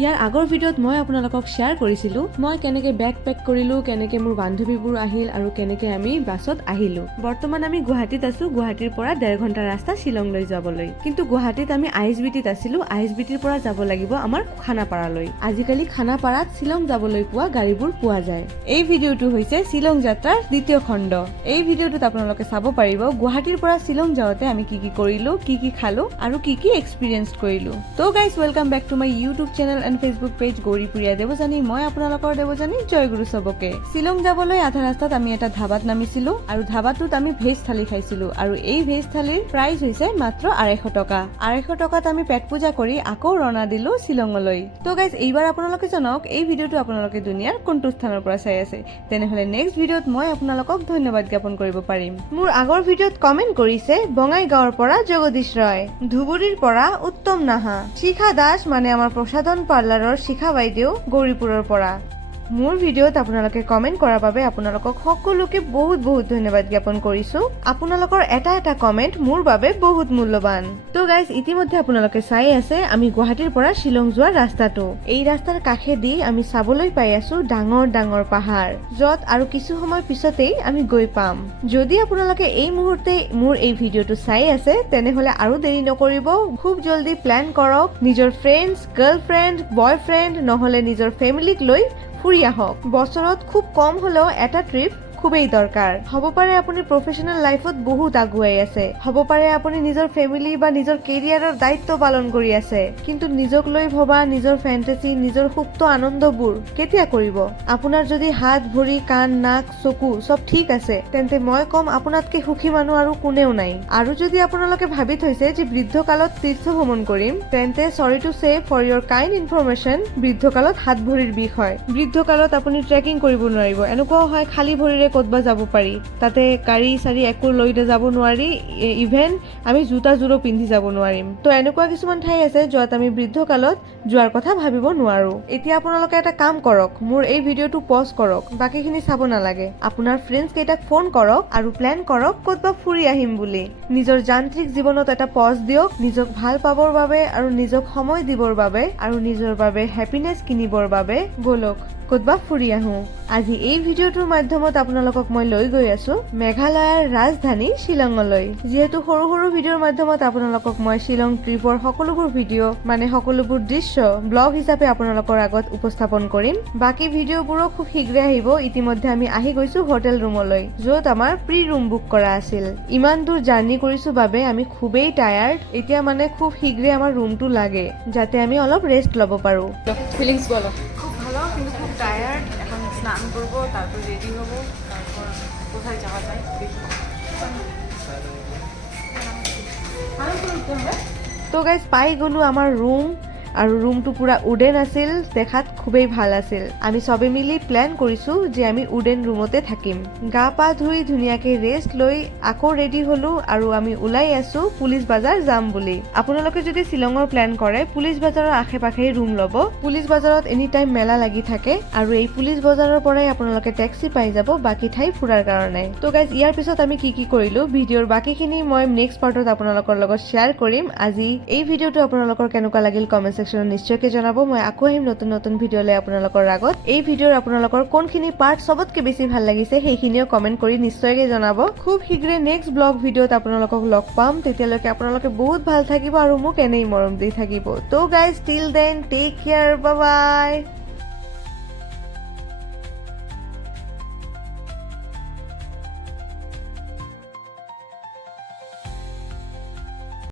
ইয়াৰ আগৰ ভিডিঅ'ত মই আপোনালোকক শ্বেয়াৰ কৰিছিলো মই কেনেকে বেগ পেক কৰিলো, কেনেকে মোৰ বান্ধৱীবোৰ আহিল আৰু কেনেকে আমি বাছত আহিলো। বৰ্তমান আমি গুৱাহাটীত আছো, গুৱাহাটীৰ পৰা 1.5 ঘণ্টা ৰাস্তা শ্বিলংলৈ যাবলৈ। কিন্তু গুৱাহাটীত আমি ISBTত আছিলো, ISBTৰ পৰা যাব লাগিব আমাৰ খানাপাৰালৈ। আজিকালি খানাপাৰাত শ্বিলং যাবলৈ পোৱা গাড়ীবোৰ পোৱা যায়। এই ভিডিঅ'টো হৈছে শ্বিলং যাত্ৰাৰ দ্বিতীয় খণ্ড। এই ভিডিঅ'টোত আপোনালোকে চাব পাৰিব গুৱাহাটীৰ পৰা শ্বিলং যাওঁতে আমি কি কি কৰিলো, কি কি খালো আৰু কি কি এক্সপিৰিয়েন্স কৰিলো। তো guys, welcome back to my YouTube channel and Facebook page Gauripuriya Devajani. মই আপোনালোকৰ দেৱজানী, জয়গুৰু চবকে। শ্বিলং যাবলৈ আধা ৰাস্তাত আমি এটা ধাবাত নামিছিলো আৰু ধাবাটোত আমি ভেজ থালি খাইছিলো আৰু এই ভেজ থালিৰ প্ৰাইচ হৈছে মাত্ৰ 250 টকা। 250 টকাত আমি পেট পূজা কৰি আকৌ ৰওনা দিলো শ্বিলঙলৈ। তো গাইজ, এইবাৰ আপোনালোকে জনাওক এই ভিডিঅ'টো আপোনালোকে দুনিয়াৰ কোনটো স্থানৰ পৰা চাই আছে। তেনেহলে নেক্সট ভিডিঅ'ত মই আপোনালোকক ধন্যবাদ জ্ঞাপন কৰিব পাৰিম। মোৰ আগৰ ভিডিঅ'ত কমেন্ট কৰিছে বঙাইগাঁৱৰ পৰা জগদীশ ৰয়, ধুবুৰীৰ পৰা উত্তম নাহা, শিখা দাস মানে আমাৰ প্ৰসাধন পাৰ্লাৰৰ শিখা বাইদেউ গৌৰীপুৰৰ পৰা। মোৰ ভিডিঅ'ত আপোনালোকে কমেন্ট কৰাৰ বাবে আপোনালোকক সকলোকে বহুত বহুত ধন্যবাদ জ্ঞাপন কৰিছো। আপোনালোকৰ এটা এটা কমেন্ট মোৰ বাবে বহুত মূল্যৱান। তো গাইজ, ইতিমধ্যে আপোনালোকে চাই আছে আমি গুৱাহাটীৰ পৰা শ্বিলং যোৱাৰ ৰাস্তাটো। এই ৰাস্তাৰ কাষেদি আমি চাবলৈ পাই আছো ডাঙৰ ডাঙৰ পাহাৰ, য'ত আৰু কিছু সময় পিছতেই আমি গৈ পাম। যদি আপোনালোকে এই মুহূৰ্তে মোৰ এই ভিডিঅ'টো চাই আছে তেনেহলে আৰু দেৰি নকৰিব, খুব জলদি প্লেন কৰক, নিজৰ ফ্ৰেণ্ডছ, গাৰ্লফ্ৰেণ্ড, বয়ফ্ৰেণ্ড নহলে নিজৰ ফেমিলিক লৈ ফুৰি আহক। বছৰত খুব কম হলেও এটা ট্ৰিপ খুবেই দৰকাৰ। হ'ব পাৰে আপুনি প্ৰফেশনেল লাইফত বহুত আগুৱাই আছে, হ'ব পাৰে আপুনি নিজৰ ফেমিলি বা নিজৰ কেৰিয়াৰৰ দায়িত্ব পালন কৰি আছে, কিন্তু নিজক লৈ ভবা নিজৰ ফেন্টাসি, নিজৰ সুপ্ত আনন্দবোৰ কেতিয়া কৰিব? আপোনাৰ যদি হাত, ভৰি, কাণ, নাক, চকু চব ঠিক আছে তেন্তে মই কম আপোনাতকে সুখী মানুহ আৰু কোনেও নাই। আৰু যদি আপোনালোকে ভাবি থৈছে যে বৃদ্ধকালত তীৰ্থ ভ্ৰমণ কৰিম তেন্তে sorry to say for your kind information, বৃদ্ধকালত হাত ভৰিৰ বিষ হয়। বৃদ্ধকালত আপুনি ট্ৰেকিং কৰিব নোৱাৰিব, এনেকুৱাও হয় খালী ভৰিৰে ক'তবা যাব পাৰি, তাতে গাড়ী চাৰি একো লৈ যাব নোৱাৰি, ইভেন আমি জোতা জোৰো পিন্ধি যাব নোৱাৰিম। তো এনেকুৱা কিছুমান ঠাই আছে য'ত আমি বৃদ্ধকালত যোৱাৰ কথা ভাবিব নোৱাৰো। এতিয়া আপোনালোকে এটা কাম কৰক, মোৰ এই ভিডিঅ'টো পজ কৰক, বাকীখিনি চাব নালাগে। আপোনাৰ ফ্ৰেণ্ডছ কেইটাক ফোন কৰক আৰু প্লেন কৰক ক'তবা ফুৰি আহিম বুলি। নিজৰ যান্ত্ৰিক জীৱনত এটা পজ দিয়ক, নিজক ভাল পাবৰ বাবে আৰু নিজক সময় দিবৰ বাবে আৰু নিজৰ বাবে হেপিনেছ কিনিবৰ বাবে। বলক ক'তবা ফুৰি আহো। আজি এই ভিডিঅ'টোৰ মাধ্যমত আপোনালোকক মই লৈ গৈ আছো মেঘালয়ৰ ৰাজধানী শ্বিলঙলৈ। যিহেতু সৰু সৰু ভিডিঅ'ৰ মাধ্যমত আপোনালোকক মই শ্বিলং ট্ৰিপৰ সকলোবোৰ ভিডিঅ' মানে সকলোবোৰ দৃশ্য ব্লগ হিচাপে আপোনালোকৰ আগত উপস্থাপন কৰিম। বাকী ভিডিঅ'বোৰো খুব শীঘ্ৰে আহিব। ইতিমধ্যে আমি আহি গৈছো হোটেল ৰুমলৈ, য'ত আমাৰ প্ৰি ৰুম বুক কৰা আছিল। ইমান দূৰ জাৰ্ণি কৰিছো বাবে আমি খুবেই টায়াৰ্ড। এতিয়া মানে খুব শীঘ্ৰে আমাৰ ৰুমটো লাগে যাতে আমি অলপ ৰেষ্ট ল'ব পাৰো। ফিলিংস বলো। খুব ভালো কিন্তু খুব টায়ার্ড। এখন স্নান করবো, তারপর রেডি হবো, তারপর কোথায় যাওয়া যায় তো গাইজ, পাই গলো আমার রুম আৰু ৰুমটো পুৰা উডেন আছিল, দেখাত খুবেই ভাল আছিল। আমি সবে মিলি প্লেন কৰিছো যে আমি উডেন ৰুমতে থাকিম। গা পা ধুই ধুনীয়াকে ৰেষ্ট লৈ আকৌ ৰেডি হলো আৰু আমি ওলাই আছো পুলিচ বাজাৰ যাম বুলি। আপোনালোকে যদি শ্বিলঙৰ প্লেন কৰে পুলিচ বাজাৰৰ আশে পাশে ৰুম ল'ব। পুলিচ বাজাৰত এনি টাইম মেলা লাগি থাকে আৰু এই পুলিচ বজাৰৰ পৰাই আপোনালোকে টেক্সি পাই যাব বাকী ঠাই ফুৰাৰ কাৰণে। তো গাইজ, ইয়াৰ পিছত আমি কি কি কৰিলো ভিডিঅ'ৰ বাকীখিনি মই নেক্সট পাৰ্টত আপোনালোকৰ লগত শ্বেয়াৰ কৰিম। আজি এই ভিডিঅ'টো আপোনালোকৰ কেনেকুৱা লাগিল কমেণ্ট নিশ্চয়কৈ জনাব। মই আকৌ আহিম নতুন নতুন ভিডিঅ' লৈ আপোনালোকৰ আগত। এই ভিডিঅ'ৰ আপোনালোকৰ কোনখিনি পাৰ্ট চবতকে বেছি ভাল লাগিছে সেইখিনিও কমেণ্ট কৰি নিশ্চয়কৈ জনাব। খুব শীঘ্ৰে নেক্সট ব্লগ ভিডিঅ'ত আপোনালোকক লগ পাম। তেতিয়ালৈকে আপোনালোকে বহুত ভাল থাকিব আৰু মোক এনেই মৰম দি থাকিব। তো guys, till then take care, bye বাই।